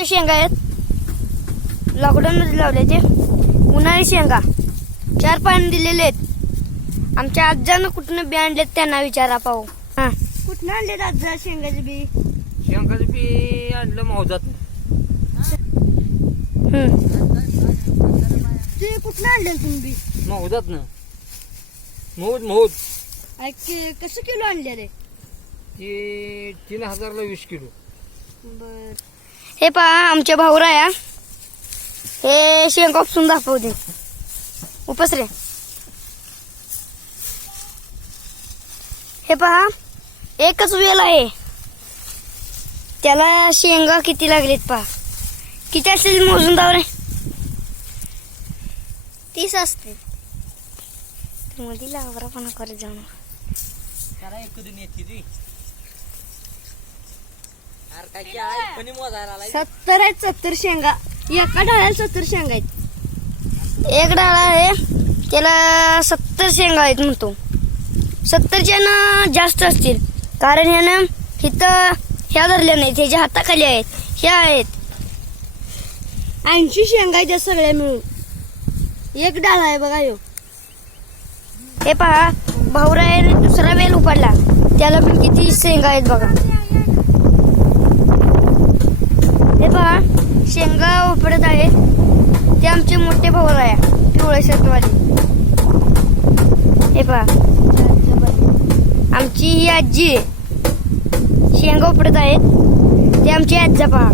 शेंगा आहेत लॉकडाऊन मध्ये लावले ते उन्हाळी शेंगा 4 पाणी दिलेले आहेत. आमच्या आज्जानं कुठनं बी आणलेत त्यांना विचारा पाहू. हा कुठनं आणलेत आज्जा शेंगाचे बी? शेंगाचं बी आणलं मौजात. ते कुठनं आणले तुम्ही बी? मौजात ना मौज कसं किलो आणलेले? ते 3000ला 20 किलो. बर हे पहा आमच्या भाऊराया हे शेंगा उपसून दाखवते. उपस रे. हे पहा एकच वेल आहे त्याला शेंगा किती लागलेत पहा. किती असतील मोजून दाव रे? 30 असते. मध्ये लावरापणा करत जाऊ नका. 70 आहेत 70 शेंगा. एका डाळ्याला 70 शेंगा आहेत. एक डाळा आहे त्याला 70 शेंगा आहेत म्हणतो. 70च्या ना जास्त असतील कारण ह्यानं इथं ह्या धरल्या नाहीत. ह्याच्या हाताखाली आहेत. ह्या आहेत 80 शेंगा आहेत सगळ्या मिळून. एक डाळा आहे बघा ह्यो. हे पहा भाऊरायाने दुसरा वेल उपाडला त्याला पण किती शेंगा आहेत बघा. हे पहा शेंगा उपडत आहेत ते आमचे मोठे भाऊराया पिवळ्या शर्टवाले. हे पहा आमची ही आजी आहे शेंगा उपडत आहेत ते आमची आज्जा पहा.